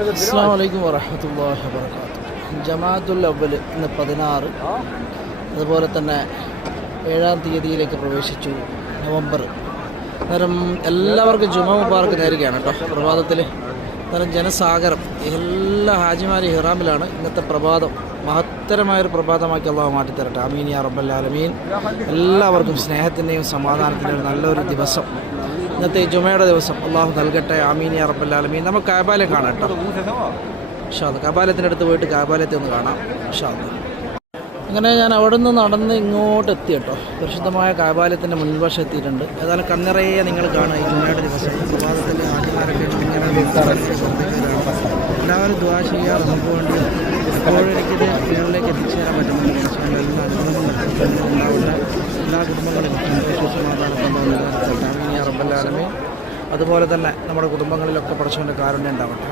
അസ്സാം വലൈക്കും വറഹമത്തല്ലാഹി വാബർക്കാത്തു ജമാഅത്തുൽ അവൽ ഇന്ന് പതിനാറ്. അതുപോലെ തന്നെ ഏഴാം തീയതിയിലേക്ക് പ്രവേശിച്ചു നവംബർ. അന്നേരം എല്ലാവർക്കും ജുമാ മുബാർക്ക് നേരുകയാണ് കേട്ടോ പ്രഭാതത്തിൽ അന്നേരം ജനസാഗരം എല്ലാ ഹാജിമാരി ഹിറാമിലാണ് ഇന്നത്തെ പ്രഭാതം മഹത്തരമായൊരു പ്രഭാതമാക്കി അള്ളാഹു മാറ്റിത്തരട്ടെ. അമീൻ യാ റബ്ബൽ ആലമീൻ. എല്ലാവർക്കും സ്നേഹത്തിന്റെയും സമാധാനത്തിന്റെയും നല്ലൊരു ദിവസം. ഇന്നത്തെ ജുമയുടെ ദിവസം. അള്ളാഹു നൽകട്ടെ. അമീനി ആലമീൻ. നമുക്ക് കാബാലെ കാണാം കേട്ടോ. ഷാദ് കാബാലത്തിന്റെ അടുത്ത് പോയിട്ട് കാബാലത്തെ ഒന്ന് കാണാം. ഷാദ് അങ്ങനെ ഞാൻ അവിടെ നിന്ന് നടന്ന് ഇങ്ങോട്ട് എത്തി കേട്ടോ. പരിശുദ്ധമായ കാബാലത്തിന്റെ മുൻവശം എത്തിയിട്ടുണ്ട്. ഏതായാലും കണ്ണിറയെ നിങ്ങൾ കാണുക ഈ ജുമയുടെ ദിവസം. പ്രഭാതത്തിന്റെ ആദ്യകാലൊക്കെ ഇങ്ങനെ എല്ലാവരും ദ്വാ വേണ്ടി എപ്പോഴും എനിക്കിത് എല്ലാ കുടുംബങ്ങളിലും സമാധാനം റബ്ബല്ലാലമേ അതുപോലെ തന്നെ നമ്മുടെ കുടുംബങ്ങളിലൊക്കെ പഠിച്ചുകൊണ്ട് കാരുണ്യം ഉണ്ടാവട്ടെ.